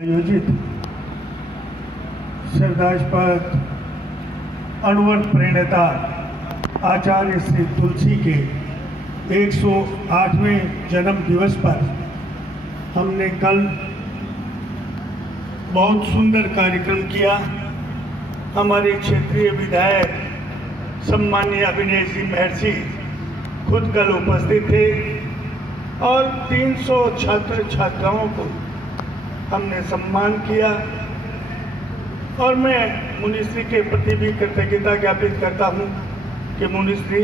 आयोजित श्रद्धास्पद अणुवट प्रणेता आचार्य श्री तुलसी के 108वें जन्म दिवस पर हमने कल बहुत सुंदर कार्यक्रम किया। हमारे क्षेत्रीय विधायक सम्माननीय अभिनय जी महर्षि खुद कल उपस्थित थे और 300 छात्र छात्राओं को हमने सम्मान किया और मैं मुनिश्री के प्रति भी कृतज्ञता ज्ञापित करता हूं कि मुनिश्री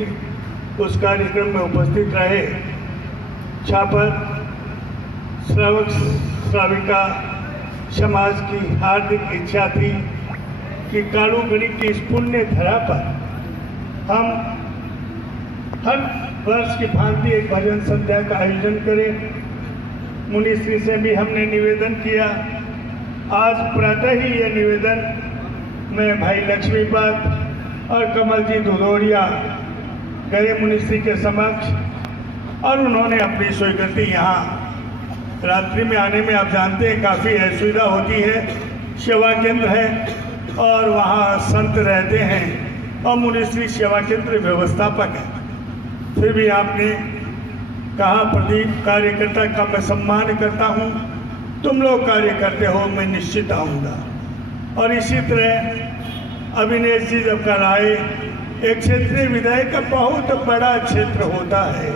उस कार्यक्रम में उपस्थित रहे। छापर श्रावक श्राविका समाज की हार्दिक इच्छा थी कि कालूगणी की इस पुण्य धरा पर हम हर वर्ष की भांति एक भजन संध्या का आयोजन करें। मुनिश्री से भी हमने निवेदन किया। आज प्रातः ही ये निवेदन मैं भाई लक्ष्मीपत और कमल जी दुधोरिया गए मुनिश्री के समक्ष और उन्होंने अपनी स्वीकृति यहाँ रात्रि में आने में आप जानते हैं काफ़ी असुविधा होती है। सेवा केंद्र है और वहाँ संत रहते हैं और मुनिश्री सेवा केंद्र व्यवस्थापक है। फिर भी आपने कहा प्रदीप कार्यकर्ता का मैं सम्मान करता हूँ, तुम लोग कार्य करते हो, मैं निश्चित आऊँगा। और इसी तरह अभिनय जी जब कर आए, एक क्षेत्रीय विधायक का बहुत बड़ा क्षेत्र होता है,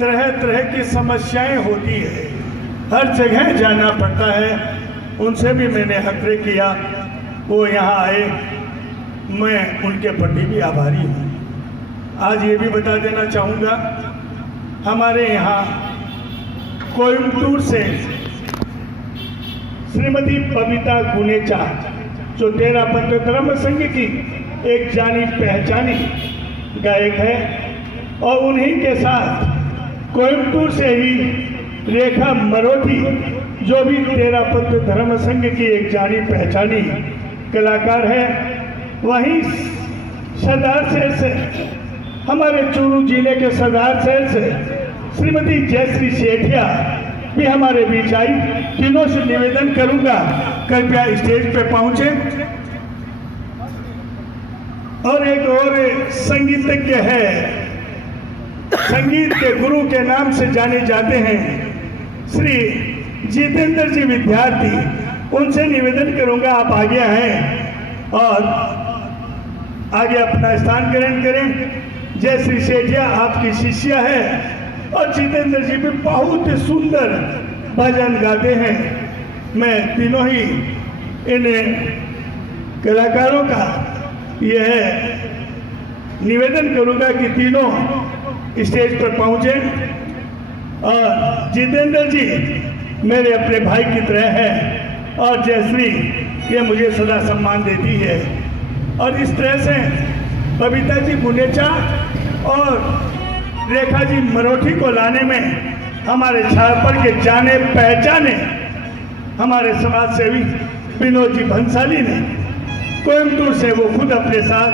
तरह तरह की समस्याएं होती है, हर जगह जाना पड़ता है। उनसे भी मैंने हक़ किया, वो यहाँ आए, मैं उनके प्रति भी आभारी हूँ। आज ये भी बता देना चाहूँगा, हमारे यहाँ कोयम्बटूर से श्रीमती बबीता गुनेचा जो तेरापंथ धर्म संघ की एक जानी पहचानी गायक है और उन्हीं के साथ कोयम्बटूर से ही रेखा मरोठी जो भी तेरापंथ धर्म संघ की एक जानी पहचानी कलाकार है। वहीं सरदार शहर से हमारे चूरू जिले के सरदार शहर से श्रीमती जयश्री सेठिया भी हमारे बीच आई। तीनों से निवेदन करूंगा कृपया स्टेज पे पहुंचे। और एक और संगीतज्ञ है, संगीत के गुरु के नाम से जाने जाते हैं श्री जितेंद्र जी विद्यार्थी, उनसे निवेदन करूंगा आप आगे हैं और आगे अपना स्थान ग्रहण करें। जयश्री सेठिया आपकी शिष्या है और जितेंद्र जी भी बहुत सुंदर भजन गाते हैं। मैं तीनों ही इन कलाकारों का यह निवेदन करूंगा कि तीनों स्टेज पर पहुंचे। और जितेंद्र जी मेरे अपने भाई की तरह है और जयश्री ये मुझे सदा सम्मान देती है। और इस तरह से बबीता जी गुनेचा और रेखा जी मरोठी को लाने में हमारे छापर के जाने पहचाने हमारे समाज सेवी विनोद जी भंसाली ने कोयम्बटूर से वो खुद अपने साथ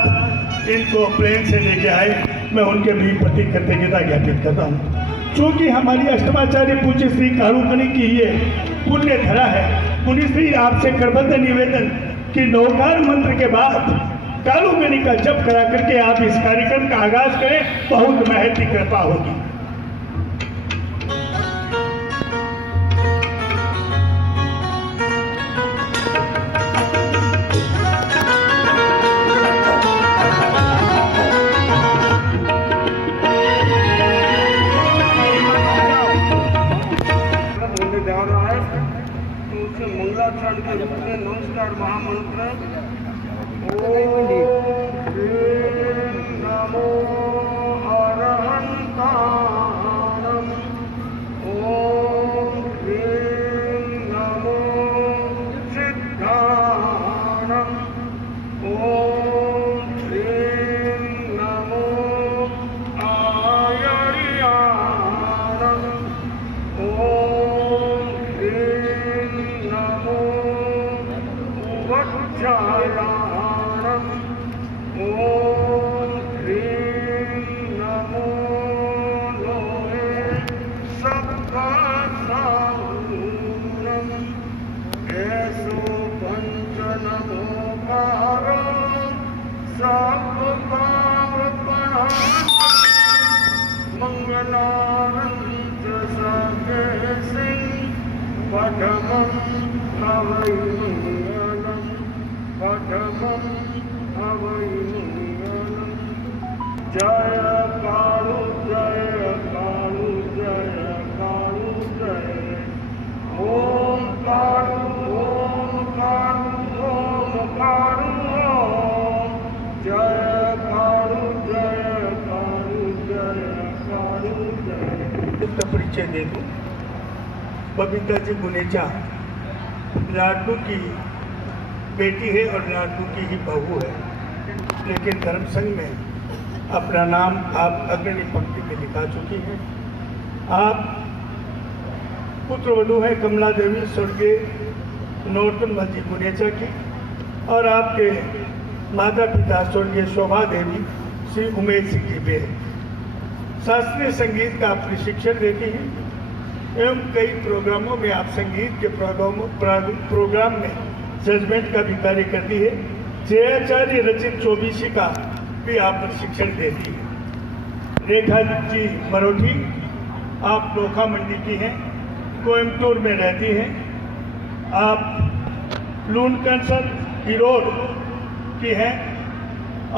इनको प्लेन से लेके आए। मैं उनके भी प्रति कृतज्ञता ज्ञापित करता हूँ। चूँकि हमारी अष्टमाचार्य पूज्य श्री कालूगणी की ये पुण्य धरा है, मुनिश्री आपसे करबद्ध निवेदन कि नौकार मंत्र के बाद कालूगणी का जप करा करके आप इस कार्यक्रम का आगाज करें, बहुत महत की कृपा होगी। जा रहा है तो उसे मंगलाचरण के रूप में नमस्कार महामंत्र ओम नमो अरहंतारम, ओम नमो सिद्धारम, ओम नमो आयर्याणम, ओम नमो वज्रायाणम, ओम नमो लोहे सप्तसाहूरम, अवैमङ्गलं पठमं अवैमङ्गलं जय कालु जय कालु जय कालु जय ओम कालु ओम कालु ओम कालु ओम जय कालु जय कालु जय कालु जय। इसका परिचय दे दूं। बबीता जी गुनेजा लाडू की बेटी है और लाडू की ही बहू है, लेकिन धर्म संघ में अपना नाम आप अग्रणी पंक्ति में लिखा चुकी हैं। आप पुत्रवधू हैं कमला देवी स्वर्गीय नरोत्तम जी गुनेजा की, और आपके माता पिता स्वर्गीय शोभा देवी श्री उमेश सिंह जी भी हैं। शास्त्रीय संगीत का आप प्रशिक्षण देती हैं एवं कई प्रोग्रामों में आप संगीत के प्रोग्राम में जजमेंट का भी कार्य करती है। जयाचार्य रचित चौबीसी का भी आप प्रशिक्षण देती है। रेखा जी मरोठी आप लोखा मंडी की हैं, कोयम्बटूर में रहती हैं। आप लूनकंसन हिरोड की हैं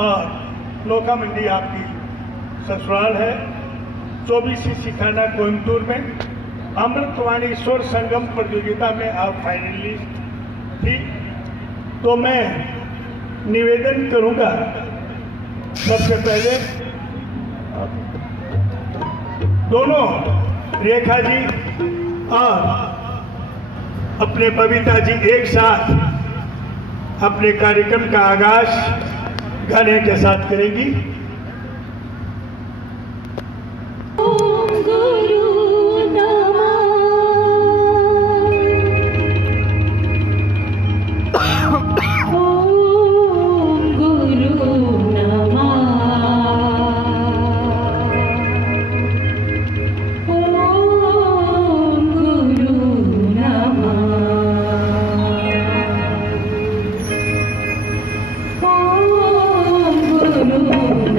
और लोखा मंडी आपकी ससुराल है। चौबीसी सिखाना कोयम्बटूर में। अमृतवाणी स्वर संगम प्रतियोगिता में आप फाइनलिस्ट थी। तो मैं निवेदन करूंगा सबसे पहले दोनों रेखा जी और अपने बबीता जी एक साथ अपने कार्यक्रम का आगाज गाने के साथ करेंगी। Guru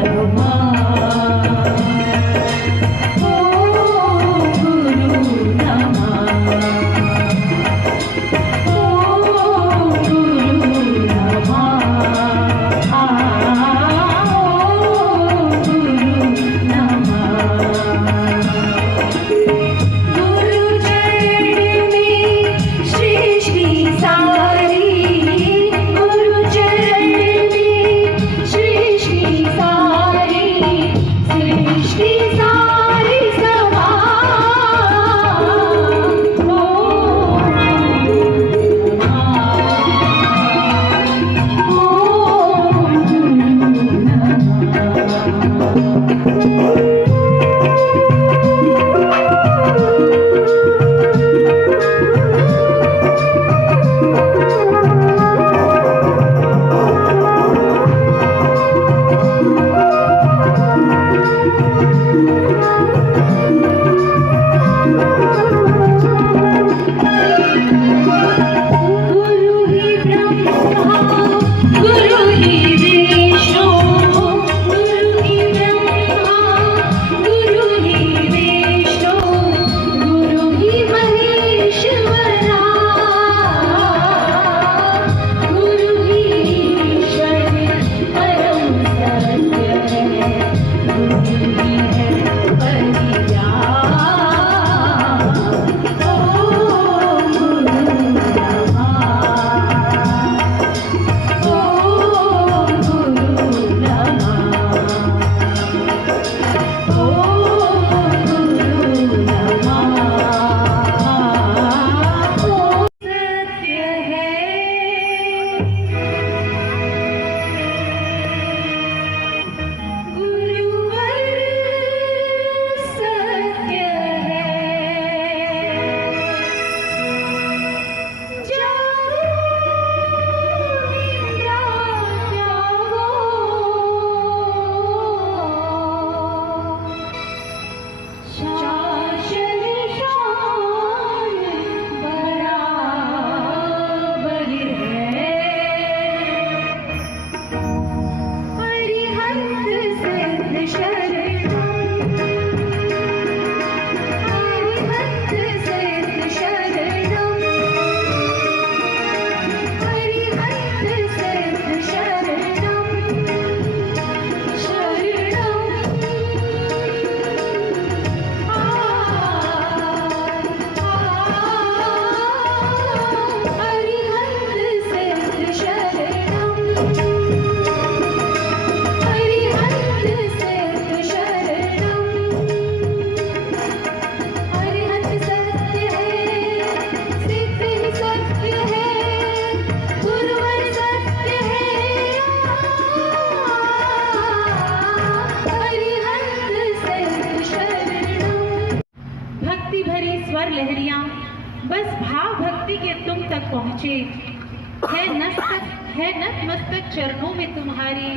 है नतमस्तक चरणों में तुम्हारी,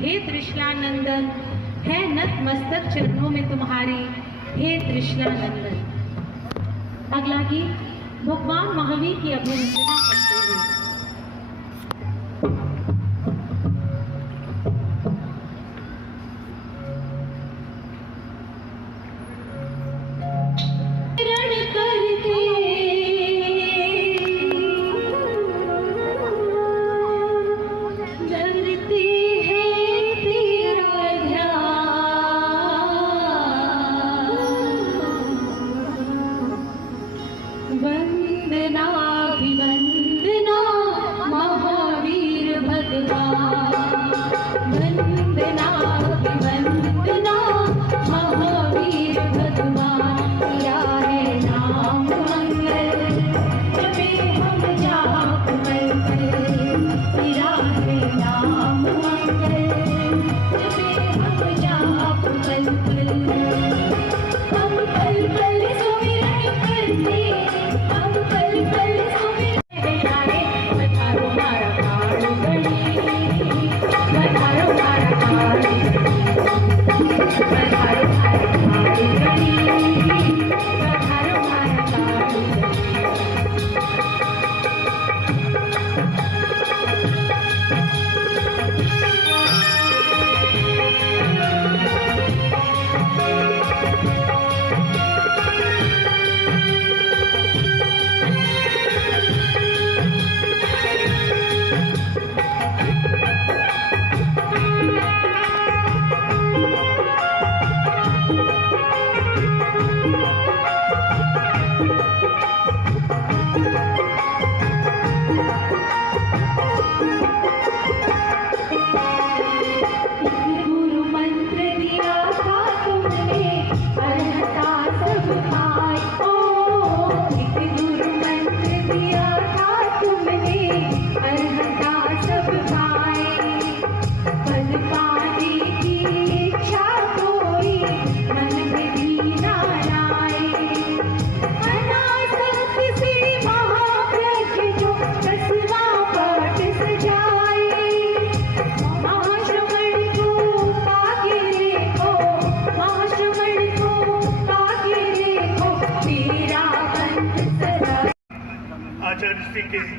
हे त्रिशलानंदन, है नतमस्तक चरणों में तुम्हारी, हे त्रिशलानंदन। अगला गीत भगवान महावीर की अभिवंदना करते हुए।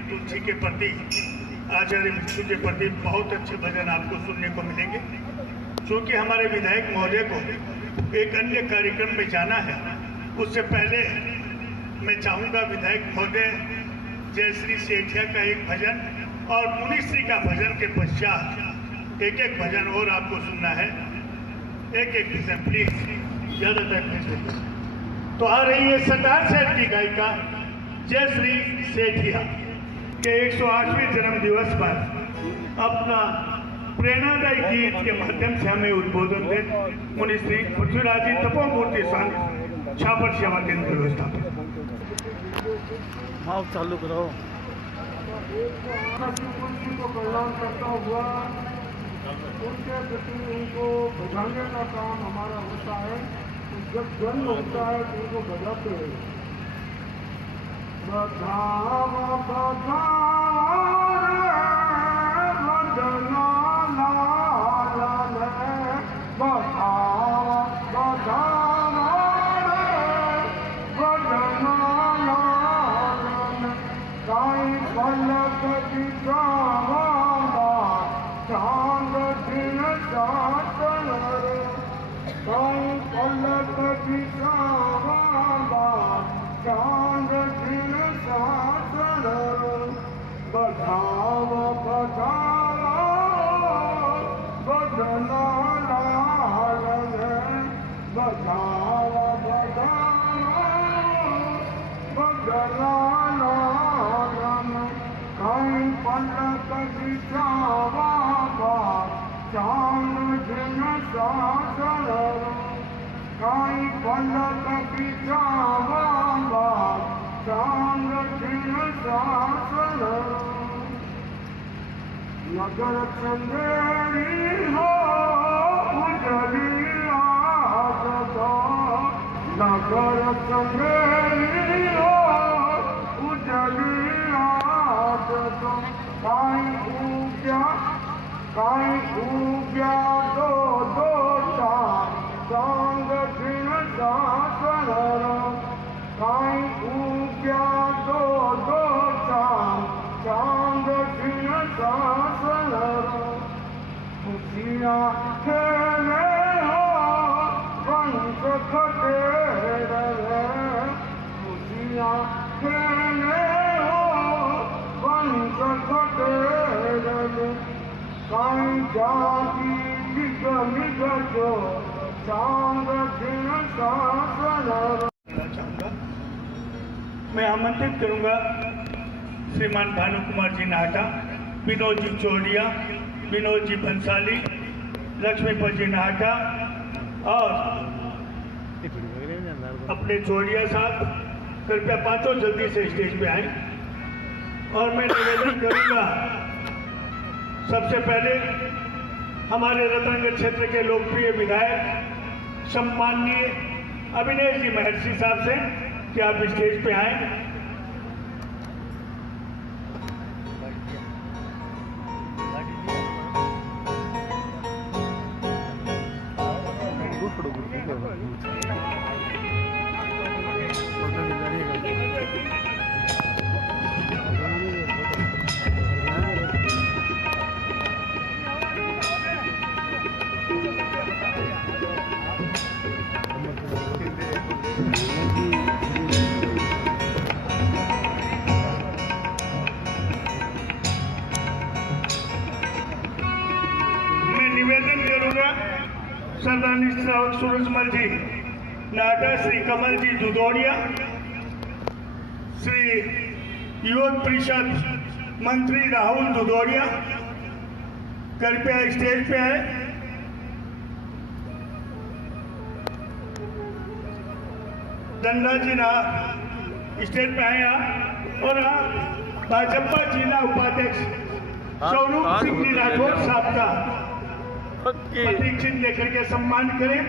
तुलसी के प्रति, आचार्य विष्णु के प्रति बहुत अच्छे भजन आपको सुनने को मिलेंगे। क्योंकि हमारे विधायक महोदय को एक अन्य कार्यक्रम में जाना है, उससे पहले मैं चाहूँगा विधायक महोदय जयश्री सेठिया का एक भजन और मुनिश्री का भजन के पश्चात एक एक भजन और आपको सुनना है। एक एक भजन प्लीज, ज़्यादातर। तो आ रही है 67 सेठ की गायिका जयश्री सेठिया के 108वें जन्म दिवस पर अपना प्रेरणादायी गीत के माध्यम से हमें उद्बोधन दे मुनिश्री पृथ्वीराज जी तपोमूर्ति संघ छापर सेवा केंद्र व्यवस्थापक। हाँ चालू करो। को प्रणाम करता हुआ उनके प्रति उनको बधाने का काम हमारा होता है। जब जन्म होता है तो उनको बधाते हैं। बधाओ बधाओ बजना लाल बधाओ बधाओ बजना लाल साईं पलक दिखावा चांद दिन सातन साईं पलक दिखावा चांद दिन सातन बधाओ बधाओ बजना लाल बधाओ बधाओ बजना लाल साईं पलक दिखावा चांद दिन सातन साईं पलक दिखावा चांद दिन सातन नगर चंदेरी हो उजली आज दो नगर चंदेरी हो उजली आज काई उग्या दो दो सांग दिन सासनर काई उग्या दो दो सांग दिन सासनर खुशियाँ खेले हो वंश खटे खुशियाँ खेले हो वंश खटे काई जाती निग जो चांद दिन सासनर। मैं आमंत्रित करूंगा श्रीमान भानु कुमार जी नाहटा, विनोद जी चौड़िया, विनोद जी भंसाली, लक्ष्मीपत जी नाहटा और अपने चौड़िया साहब, कृपया पांचों जल्दी से स्टेज पे आए। और मैं निवेदन करूंगा सबसे पहले हमारे रतनगढ़ क्षेत्र के लोकप्रिय विधायक सम्माननीय अविनेश जी महर्षि साहब से कि आप स्टेज पे आए। सरदारनी सूरजमल जी नाहटा, श्री कमल जी दुदौड़िया, श्री युवक परिषद मंत्री राहुल दुदौड़िया, कृपया स्टेज पे आए। धनराज जी ना स्टेज पे आए आप। और आप भाजपा जिला उपाध्यक्ष स्वरूप सिंह जी राठौर साहब का प्रतीक चिन्ह लेकर के सम्मान करें।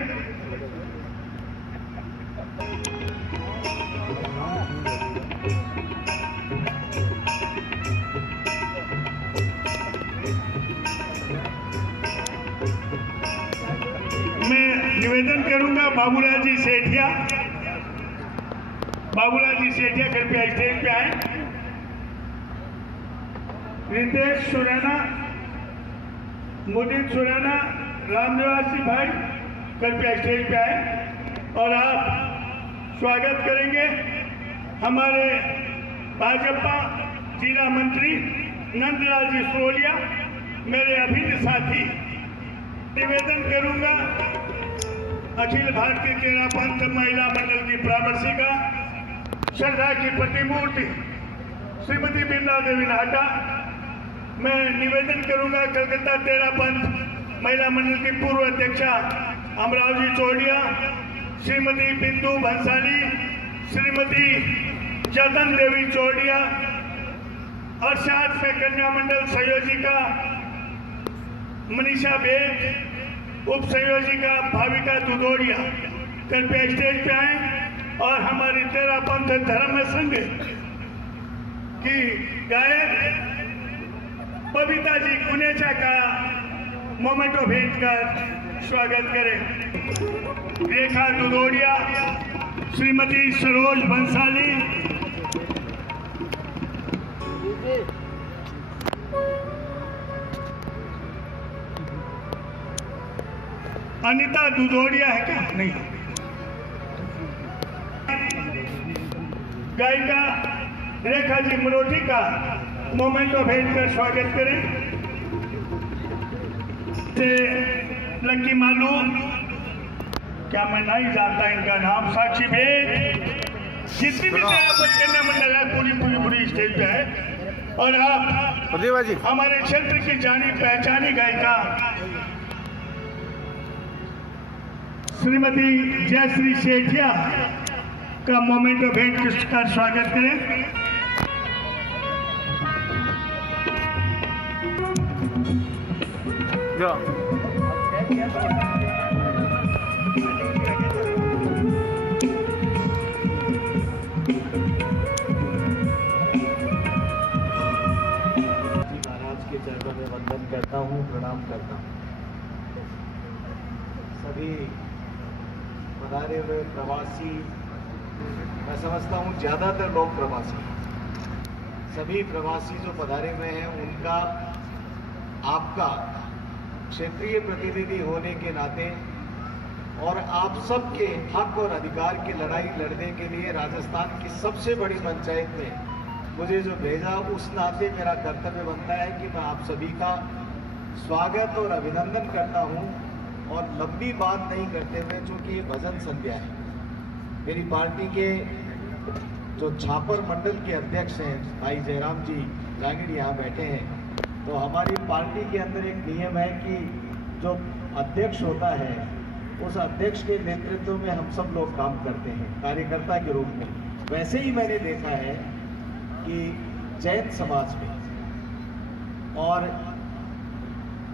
मैं निवेदन करूंगा बाबूलाल जी सेठिया, कृपया स्टेज पे आए। रितेश सुरैना, मुदीन सुरैना, रामनिवासी भाई कृपया स्टेज पे आए। और आप स्वागत करेंगे हमारे भाजपा जिला मंत्री नंदलाल जी सोलिया, मेरे अभिन्न साथी। निवेदन करूंगा अखिल भारतीय तेरा पंथ महिला मंडल की परामर्शिका, श्रद्धा की प्रतिमूर्ति श्रीमती बिमला देवी नाहटा। मैं निवेदन करूंगा कलकत्ता तेरा पंथ महिला मंडल की पूर्व अध्यक्षा अमरावजी चौड़िया, श्रीमती बिंदु भंसाली, श्रीमती जतन देवी चौड़िया और साथ में कन्या मंडल संयोजिका मनीषा बेग, उप संयोजिका भाविका दुदौड़िया कृपया स्टेज पे आए। और हमारी तेरा पंथ धर्म संघ की गायक बबीता जी गुनेचा का मोमेंटो भेंट कर स्वागत करें। रेखा दुदौड़िया, श्रीमती सरोज भंसाली, अनिता दुदौड़िया है क्या? नहीं। गायिका रेखा जी मरोठी का मोमेंटो भेंट कर स्वागत करें। लक्की मालू, क्या मैं नहीं जानता इनका नाम, साक्षी भेद, जितनी भी कन्या मंडल है पूरी स्टेज पे है। और आप हमारे क्षेत्र की जानी पहचानी गायिका श्रीमती जयश्री सेठिया का मोमेंटो भेंट का स्वागत करें। करता हूँ, प्रणाम करता हूँ। सभी पधारे हुए प्रवासी, मैं समझता हूँ ज़्यादातर लोग प्रवासी, सभी प्रवासी जो पधारे हुए हैं उनका, आपका क्षेत्रीय प्रतिनिधि होने के नाते और आप सबके हक और अधिकार की लड़ाई लड़ने के लिए राजस्थान की सबसे बड़ी पंचायत में मुझे जो भेजा, उस नाते मेरा कर्तव्य बनता है कि मैं आप सभी का स्वागत और अभिनंदन करता हूं। और लंबी बात नहीं करते हुए, चूँकि ये भजन संध्या है, मेरी पार्टी के जो छापर मंडल के अध्यक्ष हैं भाई जयराम जी जांगिड़ यहाँ बैठे हैं, तो हमारी पार्टी के अंदर एक नियम है कि जो अध्यक्ष होता है उस अध्यक्ष के नेतृत्व में हम सब लोग काम करते हैं कार्यकर्ता के रूप में। वैसे ही मैंने देखा है कि जैन समाज में और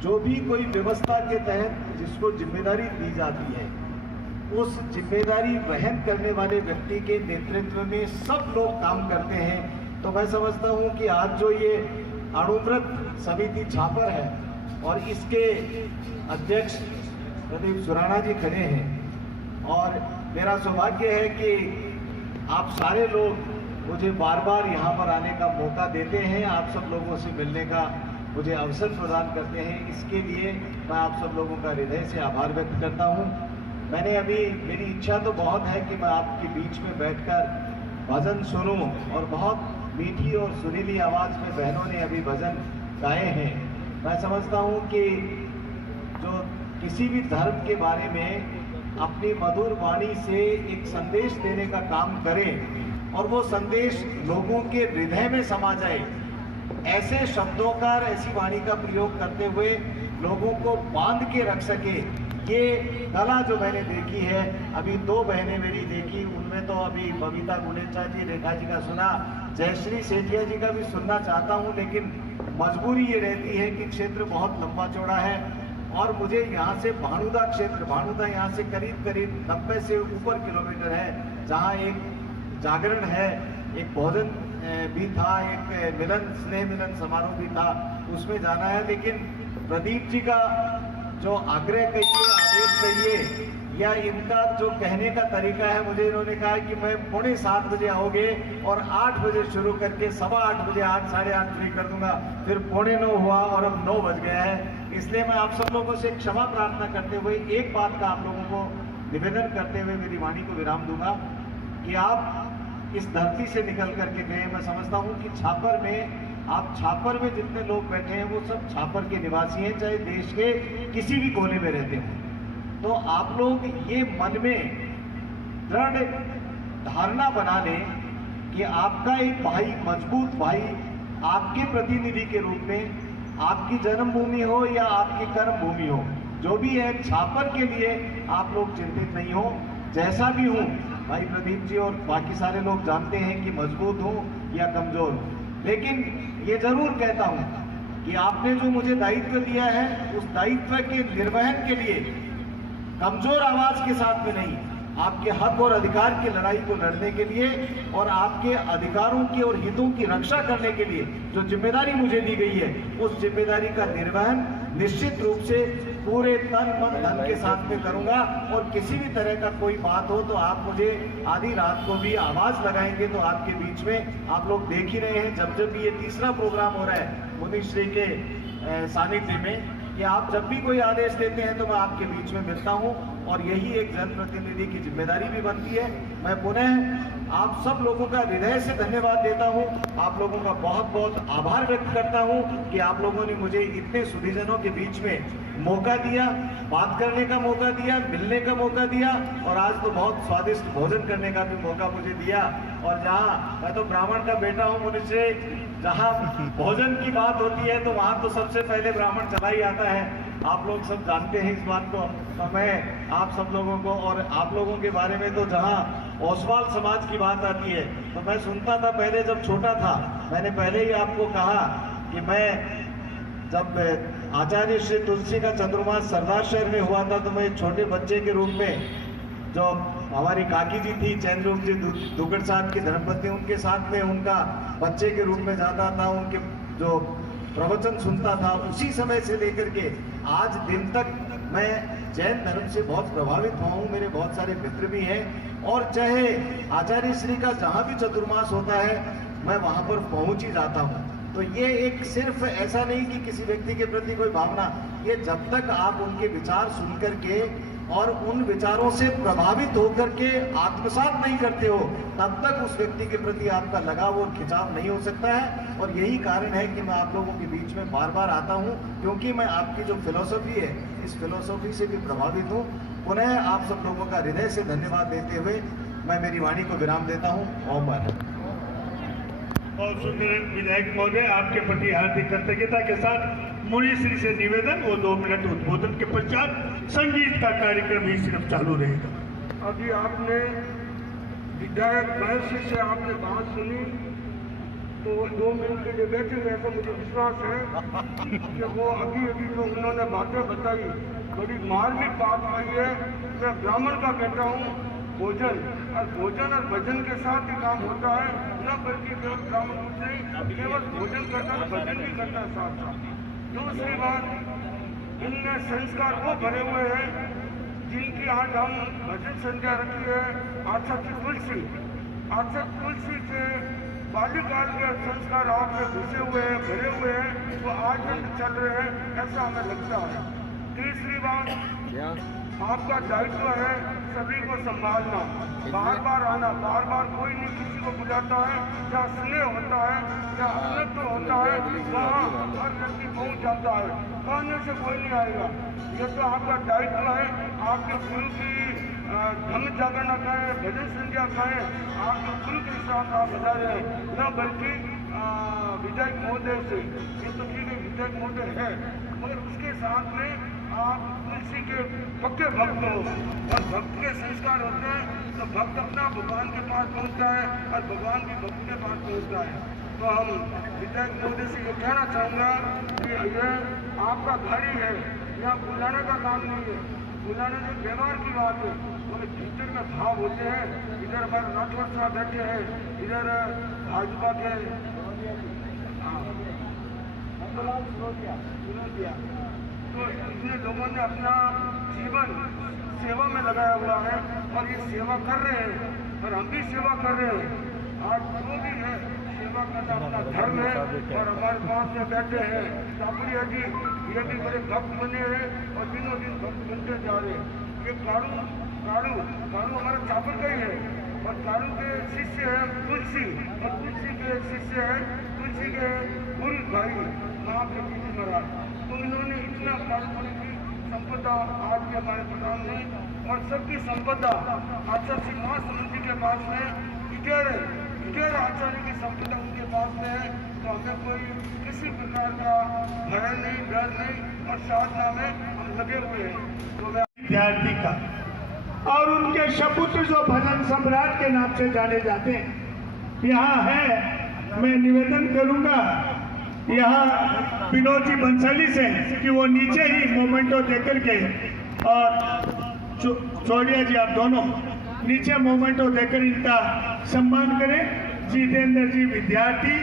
जो भी कोई व्यवस्था के तहत जिसको जिम्मेदारी दी जाती है, उस जिम्मेदारी वहन करने वाले व्यक्ति के नेतृत्व में सब लोग काम करते हैं। तो मैं समझता हूं कि आज जो ये अणुव्रत समिति छापर है और इसके अध्यक्ष प्रदीप सुराणा जी खड़े हैं, और मेरा सौभाग्य है कि आप सारे लोग मुझे बार बार यहाँ पर आने का मौका देते हैं, आप सब लोगों से मिलने का मुझे अवसर प्रदान करते हैं। इसके लिए मैं आप सब लोगों का हृदय से आभार व्यक्त करता हूँ। मैंने अभी, मेरी इच्छा तो बहुत है कि मैं आपके बीच में बैठकर भजन सुनूं, और बहुत मीठी और सुरीली आवाज़ में बहनों ने अभी भजन गाए हैं। मैं समझता हूँ कि जो किसी भी धर्म के बारे में अपनी मधुर वाणी से एक संदेश देने का काम करें और वो संदेश लोगों के हृदय में समा जाए, ऐसे शब्दों का, ऐसी वाणी का प्रयोग करते हुए लोगों को बांध के रख सके, ये कला जो मैंने देखी है। अभी 2 बहनें मेरी देखी, उनमें तो अभी बबीता गुलेचा जी, रेखा जी का सुना, जयश्री सेठिया जी का भी सुनना चाहता हूँ, लेकिन मजबूरी ये रहती है कि क्षेत्र बहुत लंबा चौड़ा है और मुझे यहाँ से भानुदा क्षेत्र, भानुदा यहाँ से करीब करीब 90 से ऊपर किलोमीटर है, जहाँ एक जागरण है, एक भोजन भी था, एक मिलन, स्नेह मिलन समारोह भी था, उसमें जाना है। लेकिन प्रदीप जी का जो आग्रह कहिए, आदेश कहिए, या इनका जो कहने का तरीका है, मुझे इन्होंने कहा कि मैं 7:45 बजे आओगे और 8 बजे शुरू करके 8:15 बजे 8, साढ़े 8 फ्री कर दूंगा। फिर 8:45 हुआ और अब 9 बज गया है। इसलिए मैं आप सब लोगों से क्षमा प्रार्थना करते हुए एक बात का आप लोगों को निवेदन करते हुए मेरी वाणी को विराम दूंगा कि आप इस धरती से निकल करके गए। मैं समझता हूँ कि छापर में, आप छापर में जितने लोग बैठे हैं वो सब छापर के निवासी हैं, चाहे देश के किसी भी कोने में रहते हों। तो आप लोग ये मन में दृढ़ धारणा बना लें कि आपका एक भाई, मजबूत भाई, आपके प्रतिनिधि के रूप में, आपकी जन्मभूमि हो या आपकी कर्म भूमि हो, जो भी है, छापर के लिए आप लोग चिंतित नहीं हो। जैसा भी हूँ, भाई प्रदीप जी और बाकी सारे लोग जानते हैं कि मजबूत हूँ या कमजोर हूँ, लेकिन ये जरूर कहता हूँ कि आपने जो मुझे दायित्व दिया है, उस दायित्व के निर्वहन के लिए कमजोर आवाज के साथ में नहीं, आपके हक और अधिकार की लड़ाई को लड़ने के लिए और आपके अधिकारों की और हितों की रक्षा करने के लिए जो जिम्मेदारी मुझे दी गई है, उस जिम्मेदारी का निर्वहन निश्चित रूप से पूरे तन मन धन के साथ में करूंगा। और किसी भी तरह का कोई बात हो तो आप मुझे आधी रात को भी आवाज लगाएंगे, तो आपके बीच में, आप लोग देख ही रहे हैं, जब जब ये तीसरा प्रोग्राम हो रहा है मुनिश्री के सानिध्य में, कि आप जब भी कोई आदेश देते हैं तो मैं आपके बीच में मिलता हूं, और यही एक जनप्रतिनिधि की जिम्मेदारी भी बनती है। मैं पुनः आप सब लोगों का हृदय से धन्यवाद देता हूं, आप लोगों का बहुत बहुत आभार व्यक्त करता हूं कि आप लोगों ने मुझे इतने सुधीजनों के बीच में मौका दिया, बात करने का मौका दिया, मिलने का मौका दिया, और आज तो बहुत स्वादिष्ट भोजन करने का भी मौका मुझे दिया। और जहाँ मैं तो ब्राह्मण का बेटा हूँ, मुझसे जहाँ भोजन की बात होती है तो वहाँ तो सबसे पहले ब्राह्मण चला ही आता है। आप लोग सब जानते हैं इस बात को। तो मैं आप सब लोगों को, और आप लोगों के बारे में, तो जहाँ ओसवाल समाज की बात आती है तो मैं सुनता था पहले, जब छोटा था। मैंने पहले ही आपको कहा कि मैं जब आचार्य श्री तुलसी का चंद्रमास सरदार शहर में हुआ था, तो मैं एक छोटे बच्चे के रूप में, जो हमारी काकी जी थी चैनरूप जी दुगड़ साहब की धर्मपत्नी, उनके साथ में उनका बच्चे के रूप में जाता था। उनके जो प्रवचन सुनता था, उसी समय से लेकर के आज दिन तक मैं जैन धर्म से बहुत प्रभावित हुआ हूँ। मेरे बहुत सारे मित्र भी हैं और चाहे आचार्य श्री का जहाँ भी चतुर्मास होता है मैं वहाँ पर पहुँच ही जाता हूँ। तो ये एक सिर्फ ऐसा नहीं कि किसी व्यक्ति के प्रति कोई भावना, ये जब तक आप उनके विचार सुन करके और उन विचारों से प्रभावित होकर के आत्मसात नहीं करते हो तब तक उस व्यक्ति के प्रति आपका लगाव और खिंचाव नहीं हो सकता है। और यही कारण है कि मैं आप लोगों के बीच में बार बार आता हूं, क्योंकि मैं आपकी जो फिलॉसफी है इस फिलॉसफी से भी प्रभावित हूं। पुनः आप सब लोगों का हृदय से धन्यवाद देते हुए मैं मेरी वाणी को विराम देता हूं। ओम मानव। बहुत सुंदर विधायक महोदय, आपके प्रति हार्दिक कृतज्ञता के साथ मुनीश्री से निवेदन, वो 2 मिनट उद्बोधन के पश्चात संगीत का कार्यक्रम ही सिर्फ चालू रहेगा। अभी आपने विधायक महर्षि से आपने बात सुनी तो 2 मिनट के लिए बैठे हुए, ऐसा मुझे विश्वास है कि वो अभी जो उन्होंने बातें बताई बड़ी मार्मिक बात आई है। मैं ब्राह्मण का बेटा हूँ, भोजन और भजन के साथ ही काम होता है, न बल्कि केवल ब्राह्मण नहीं, केवल भोजन करता है भजन भी करता है साथ साथ। दूसरी बात, इनमें संस्कार वो भरे हुए हैं जिनकी आज हम भजन संध्या रखी है। आचार्य तुलसी से बाल्यकाल के संस्कार आप में घुसे हुए हैं, भरे हुए हैं, वो आज तक चल रहे हैं, ऐसा हमें लगता है। तीसरी बात, आपका दायित्व है सभी को संभालना, बार बार आना, बार बार कोई नहीं किसी को बुलाता है, जहाँ स्नेह होता है, जहाँ अपनत्व होता है, वहाँ हर व्यक्ति पहुँच जाता है, कहने से कोई नहीं आएगा। ये तो आपका दायित्व है। आपके गुरु की धम्म जागरण कहें, भजन संध्या कहें, आपके गुरु के साथ आप बजा रहे हैं, न बल्कि विधायक महोदय से। ये तो ठीक है, विधायक महोदय है, मगर उसके साथ में आप तुलसी के पक्के भक्त हो और भक्त के संस्कार होते हैं तो भक्त अपना भगवान के पास पहुंचता है और भगवान भी भक्त के पास पहुंचता है। तो हम विधायक महोदय से ये कहना चाहूँगा कि यह आपका घर ही है, यहाँ बुलाने का काम नहीं है, बुलाने से व्यवहार की बात है, वो भीतर में भाव होते हैं। इधर हमारे राठौर साहब बैठे हैं, इधर भाजपा के तो इतने लोगों ने अपना जीवन सेवा में लगाया हुआ है और ये सेवा कर रहे हैं और हम भी सेवा कर रहे हैं। आज जो भी है सेवा करना अपना धर्म है और हमारे पास में बैठे हैं चापड़िया जी, ये भी बड़े भक्त बने हैं और दिनों दिन भक्त बनते जा रहे हैं। ये काड़ू हमारा चापड़ का ही है और काड़ू के शिष्य है तुलसी और तुलसी के शिष्य है तुलसी के गुरु भाई महाप्रभु जी महाराज। तो इन्होंने इतना कारोबार की संपदा आज के हमारे प्रधान ने और सबकी संपदा आचार्य महासमुद्र जी के पास में इधर आचार्य की संपदा उनके पास में है। तो हमें कोई किसी प्रकार का भय नहीं, डर नहीं और साधना में हम लगे हुए हैं। तो मैं विद्यार्थी का और उनके सपुत्र जो भजन सम्राट के नाम से जाने जाते हैं यहाँ है। मैं निवेदन करूंगा यहाँ विनोद जी बंसाली से कि वो नीचे ही मोमेंटो देकर के और चौड़िया जी आप दोनों नीचे मोमेंटो देकर इनका सम्मान करें। जितेंद्र जी विद्यार्थी,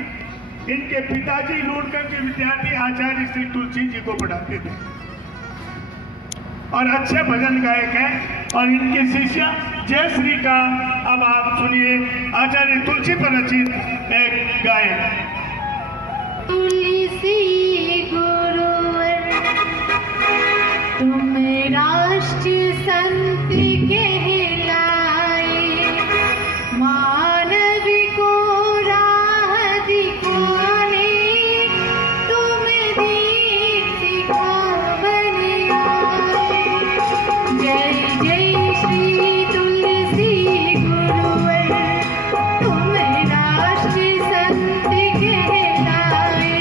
इनके पिताजी लूटकर के विद्यार्थी आचार्य श्री तुलसी जी को पढ़ाते थे और अच्छे भजन गायक हैं और इनके शिष्य जयश्री का अब आप सुनिए आचार्य तुलसी पर रचित एक गायन। तुलसी गुरुवर तुम राष्ट्र संत कहलाए, मानव को राह दिखाने तुम दीक्षिका बन आए। जय जय श्री तुलसी गुरुवर तुम राष्ट्र संत कहलाए,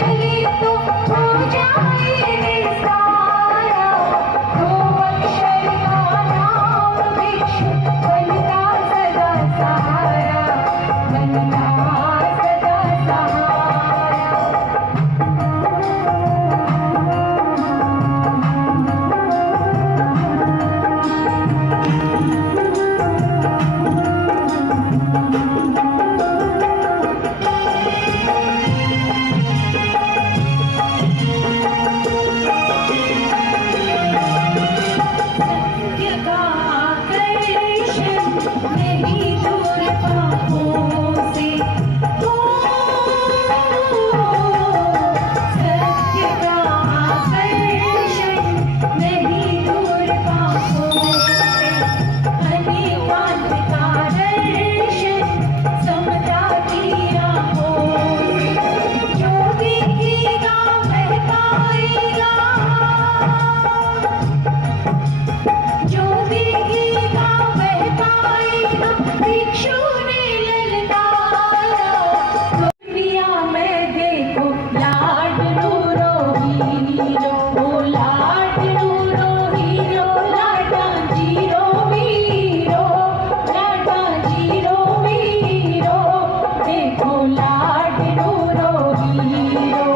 चले तो हो जाए निस्तारा। दो अक्षर का नाम भिक्षु बनता सदा सहारा, बनता सदा सहारा। सत्य का आकर्षण नहीं दूर पापों से हो। सत्य का आकर्षण नहीं दूर पापों से। अनेकांत का दर्शन समता की राहों से। जो देखेगा वह पाएगा, जो देखेगा वह पाएगा। भिक्षु ने ललकारा, दुनिया में देखो लाडलू रो हीरो, ओ लाडलू रो हीरो, लाडा जीरो वीरो, लाडा जीरो वीरो। देखो लाडलू रो हीरो,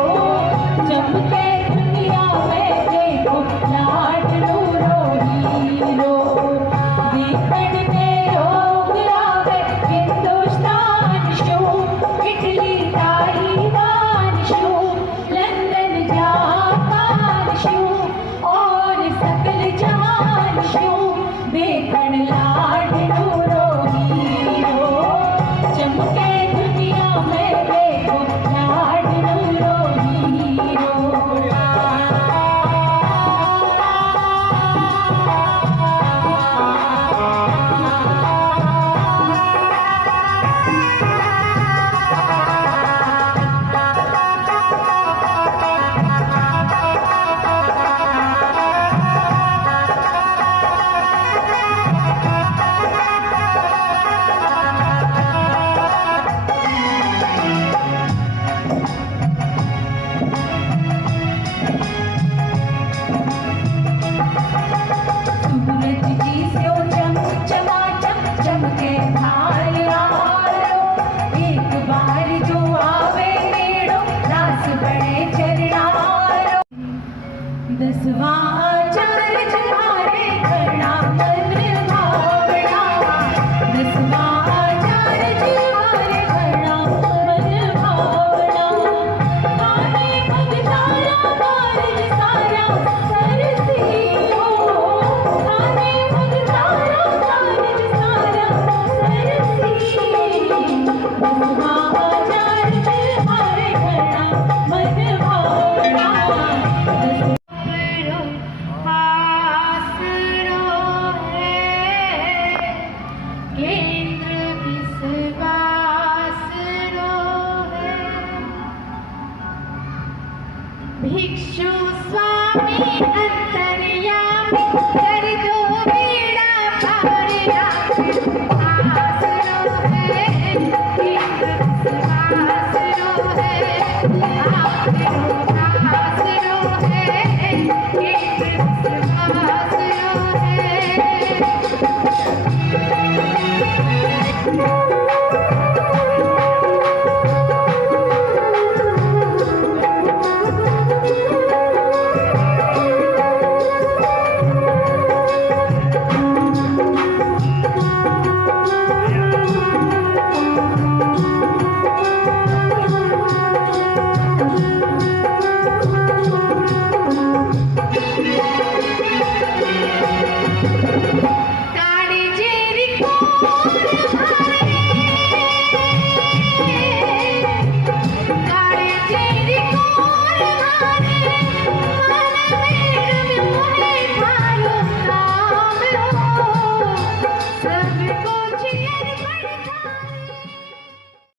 चमके दुनिया में देखो लाडलू रो हीरो। देखण में रोग आवे Hindustan show, Italy Taiwan show, London Japan show और सकल जहान शो। देखण लाडलू रो हीरो, चमके दुनिया में देखो लाडलू रो हीरो। सूरज जी से चमाचम चमके भाई आरो। एक बार जो आवे मेड़ो, रास बड़े चरणारो। दसवां आचार्य तुम्हारे करना मन भावना, दसवां आचार्य तुम्हारे करना मन भावना। गाने भगतारा कारज सारा सरसियो, गाने भगतारा कारज सारा सरसियो। दसवां आचार्य तुम्हारे करना मन भावना। आसरो है केंद्र विश्वासरो है। भिक्षु स्वामी अंतर्यामी